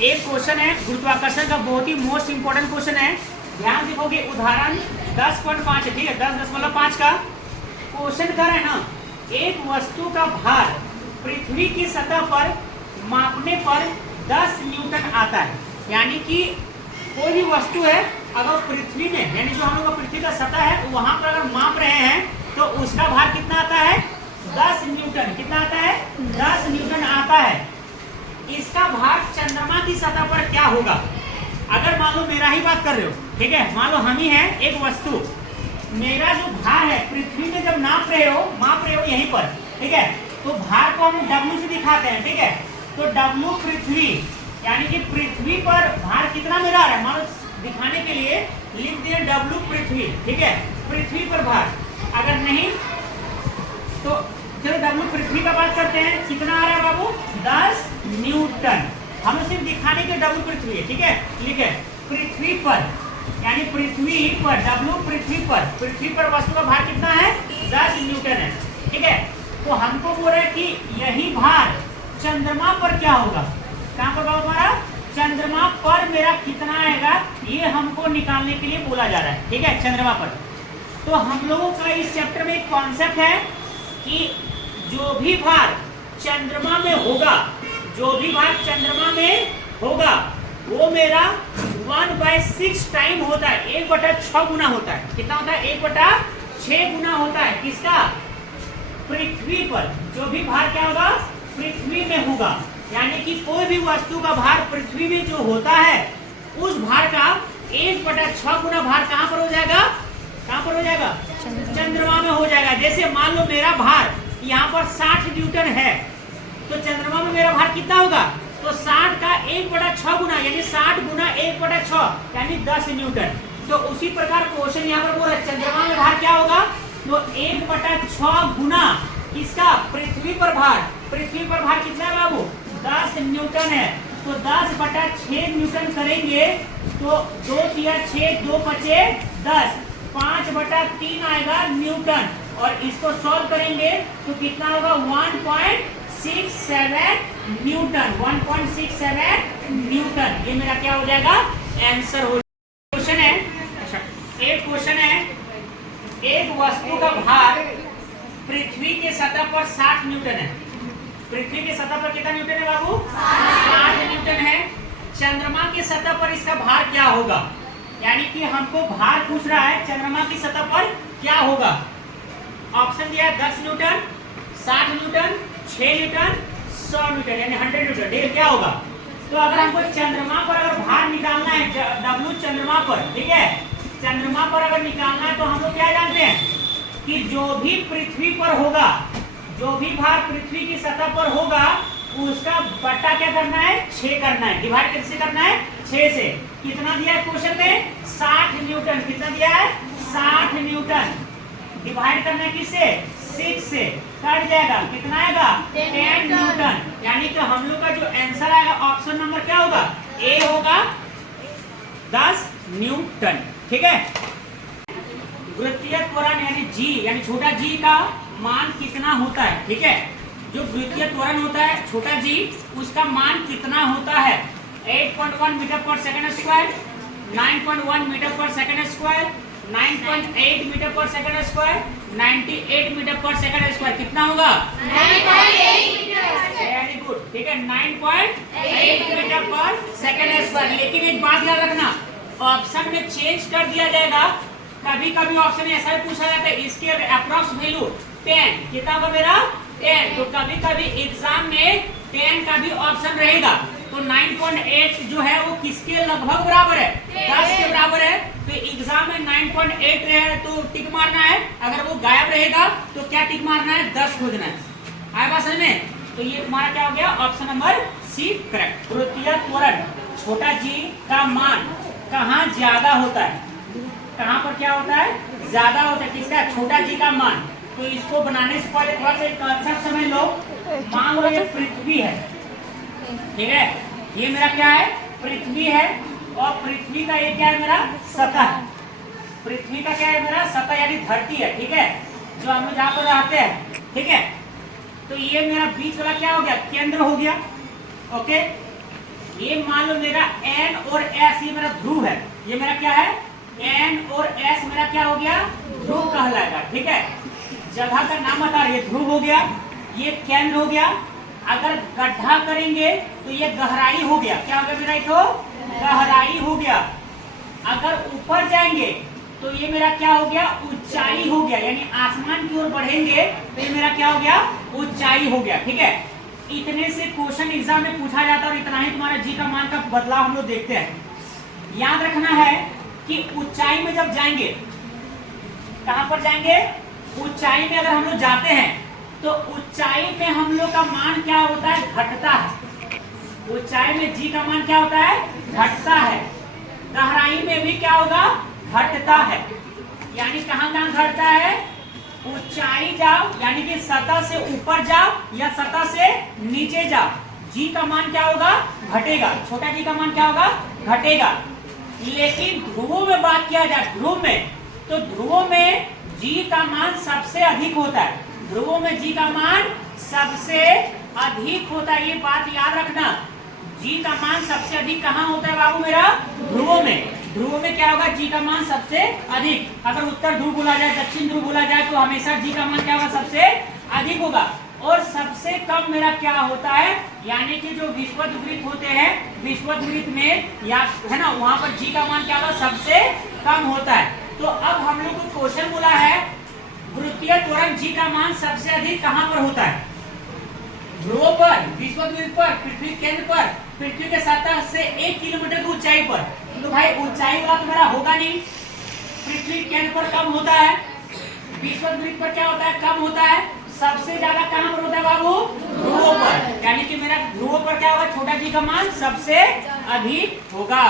एक क्वेश्चन है गुरुत्वाकर्षण का, बहुत ही मोस्ट इंपोर्टेंट क्वेश्चन है। ध्यान देखोगे, उदाहरण 10.5 है, ठीक है, 10.5 का क्वेश्चन कर है ना। एक वस्तु का भार पृथ्वी की सतह पर मापने पर 10 न्यूटन आता है। यानी कि कोई भी वस्तु है, अगर पृथ्वी में, यानी जो हम लोग का पृथ्वी का सतह है वहां पर अगर माप रहे हैं तो उसका भार कितना आता है? 10 न्यूटन। कितना आता है? 10 न्यूटन आता है। इसका भार चंद्रमा की सतह पर क्या होगा? अगर मान लो मेरा ही बात कर रहे हो, ठीक है, मान लो हम ही है एक वस्तु, मेरा जो भार है पृथ्वी में जब माप रहे हो यहीं पर, ठीक है, तो भार को हम W से दिखाते हैं, ठीक है। तो W पृथ्वी, यानी कि पृथ्वी पर भार कितना मेरा आ रहा है, मान लो दिखाने के लिए लिख दिए W पृथ्वी, ठीक है, पृथ्वी पर भार। अगर नहीं तो चलो W पृथ्वी का बात करते हैं, कितना आ रहा है बाबू? 10 न्यूटन। हमें सिर्फ दिखाने के W पृथ्वी है, ठीक है, लिखे पृथ्वी पर, यानी पृथ्वी पर W पृथ्वी पर वस्तु का भार कितना है? 10 न्यूटन है, ठीक है। तो हमको बोल रहे हैं कि यही भार चंद्रमा पर क्या होगा? कहां पर बाबू हमारा? चंद्रमा पर मेरा कितना आएगा, ये हमको निकालने के लिए बोला जा रहा है, ठीक है, चंद्रमा पर। तो हम लोगों का इस चैप्टर में एक कॉन्सेप्ट है कि जो भी भार चंद्रमा में होगा, जो भी भार चंद्रमा में होगा वो मेरा 1/6 टाइम होता है, 1/6 गुना होता है। कितना होता है? 1/6 गुना होता है। किसका? पृथ्वी पर। जो भी भार क्या होगा? पृथ्वी में होगा। यानी कि कोई भी वस्तु का भार पृथ्वी में जो होता है उस भार का 1/6 गुना भार कहां पर हो जाएगा? कहां पर हो जाएगा? चंद्रमा में हो जाएगा। जैसे मान लो मेरा भार यहाँ पर 60 न्यूटन है, तो चंद्रमा में मेरा भार कितना होगा? तो 60 का 1/6 गुना, यानी 60 गुना 1/6 यानी 10 न्यूटन। तो उसी प्रकार क्वेश्चन यहाँ पर बोल रहा है चंद्रमा में भार क्या होगा? तो 1/6 गुना किसका? पृथ्वी पर भार। पृथ्वी पर भार कितना है बाबू? 10 न्यूटन है। तो 10/6 न्यूटन करेंगे तो 2 तिया 6, 2 पचे 10, 5/3 आएगा न्यूटन। और इसको सॉल्व करेंगे तो कितना होगा? 1.67 न्यूटन। 1.67 न्यूटन, ये मेरा क्या हो जाएगा? आंसर हो। क्वेश्चन है, एक क्वेश्चन है, एक वस्तु का भार पृथ्वी के सतह पर 60 न्यूटन है। पृथ्वी की सतह पर कितना न्यूटन है बाबू? 60 न्यूटन है। चंद्रमा की सतह पर इसका भार क्या होगा? यानी कि हमको भार पूछ रहा है चंद्रमा की सतह पर क्या होगा। ऑप्शन दिया है 10 न्यूटन, 60 न्यूटन, 6 न्यूटन, 100 न्यूटन, यानी 100 न्यूटन। देखिए क्या होगा। तो अगर हमको चंद्रमा पर अगर भार निकालना है, W चंद्रमा पर, ठीक है, चंद्रमा पर अगर निकालना है तो हम लोग क्या जानते हैं कि जो भी पृथ्वी पर होगा, जो भी भार पृथ्वी की सतह पर होगा उसका बट्टा क्या करना है? 6 करना है। डिवाइड कैसे करना है? 6 से। कितना दिया है क्वेश्चन में? 60 न्यूटन। कितना दिया है? 60 न्यूटन। डिवाइड करना है किससे? 6 से। कट जाएगा, कितना आएगा? 10 न्यूटन। यानी कि हम लोग का जो आंसर आएगा ऑप्शन नंबर क्या होगा? ए होगा, 10 न्यूटन, ठीक है। वृत्तीय त्वरण यानी जी, यानी छोटा जी का मान कितना होता है, ठीक है। जो वृत्तीय त्वरण होता है छोटा जी, उसका मान कितना होता है? 8.1 मीटर पर सेकंड स्क्वायर, 9.1 मीटर पर सेकंड स्क्वायर, 9.8 मीटर पर सेकंड स्क्वायर, 98 मीटर पर सेकंड स्क्वायर। कितना होगा? 9.8 मीटर। वेरी गुड, ठीक है, 9.8 मीटर पर सेकंड स्क्वायर। लेकिन एक बात याद रखना, ऑप्शन में चेंज कर दिया जाएगा। कभी कभी ऑप्शन ऐसा भी पूछा जाता है इसके अप्रॉक्स वैल्यू 10, कितना होगा मेरा? 10। तो कभी कभी एग्जाम में 10 का भी ऑप्शन रहेगा। तो 9.8 जो है वो किसके लगभग बराबर है? 10 के बराबर है। तो एग्जाम में 9.8 रहे तो टिक मारना है, अगर वो गायब रहेगा तो क्या टिक मारना है? 10 खोजना है। आया बात समझ में? तो ये तुम्हारा क्या हो गया? Option number C correct. वृत्तीय त्वरण छोटा जी का मान कहाँ ज्यादा होता है? कहाँ पर क्या होता है? ज्यादा होता है। किसका? छोटा जी का मान। तो इसको बनाने से पहले थोड़ा सा कंसेप्ट समझ लो। मान लो ये पृथ्वी है, ठीक है, ये मेरा क्या है? पृथ्वी है। और पृथ्वी का ये क्या है? मेरा सतह। पृथ्वी का क्या है? मेरा सतह, यानी धरती है, ठीक है, जो हम लोग जहाँ पर रहते हैं, ठीक है। तो ये मेरा बीच वाला क्या हो गया? केंद्र हो गया, ओके। ये मान लो मेरा N और S ये मेरा ध्रुव है, ये मेरा क्या है, N और S मेरा क्या हो गया, ध्रुव कहलाएगा। ठीक है, जगह का नाम बता रही है, ध्रुव हो गया, ये केंद्र हो गया। अगर गड्ढा करेंगे तो ये गहराई हो गया, क्या हो गया मेरा, तो गहराई हो गया। अगर ऊपर जाएंगे तो ये मेरा क्या हो गया, ऊंचाई हो गया, यानी आसमान की ओर बढ़ेंगे तो ये मेरा क्या हो गया, ऊंचाई हो गया। ठीक है, इतने से क्वेश्चन एग्जाम में पूछा जाता है और इतना ही तुम्हारा जी का मान का बदलाव हम लोग देखते हैं। याद रखना है कि ऊंचाई में जब जाएंगे, कहां पर जाएंगे, ऊंचाई में अगर हम लोग जाते हैं तो ऊंचाई में हम लोग का मान क्या होता है, घटता है। ऊंचाई में जी का मान क्या होता है, घटता है। गहराई में भी क्या होगा, घटता है। यानी कहां कहां घटता है, ऊंचाई जाओ यानी कि सतह से ऊपर जाओ या सतह से नीचे जाओ, जी का मान क्या होगा, घटेगा। छोटा जी का मान क्या होगा, घटेगा। लेकिन ध्रुवों में बात किया जाए, ध्रुव में, तो ध्रुवों में जी का मान सबसे अधिक होता है। ध्रुवों में जी का मान सबसे अधिक होता है, ये बात याद रखना। जी का मान सबसे अधिक कहाँ होता है बाबू मेरा, ध्रुवों में। ध्रुवों में क्या होगा, जी का मान सबसे अधिक। अगर उत्तर ध्रुव बोला जाए, दक्षिण ध्रुव बोला जाए तो हमेशा जी का मान क्या होगा, सबसे अधिक होगा। और सबसे कम मेरा क्या होता है, यानी कि जो विषुवत वृत्त होते हैं, विषुवत वृत्त में या है ना, वहां पर जी का मान क्या होगा, सबसे कम होता है। तो अब हम लोग को क्वेश्चन बोला है, वृत्तीय त्वरण जी का मान सबसे अधिक कहां पर होता है, ध्रुव पर, विषुवत वृत्त पर, पृथ्वी केंद्र पर, पृथ्वी के सतह से 1 किलोमीटर की ऊंचाई पर। तो भाई ऊंचाई वाला तो मेरा होगा नहीं, पृथ्वी केंद्र पर कम होता है, विषुवत वृत्त पर क्या होता है, कम होता है। सबसे ज्यादा कहां पर होता है बाबू, ध्रुव पर, यानी कि मेरा ध्रुव पर क्या होगा, छोटा जी का मान सबसे अधिक होगा।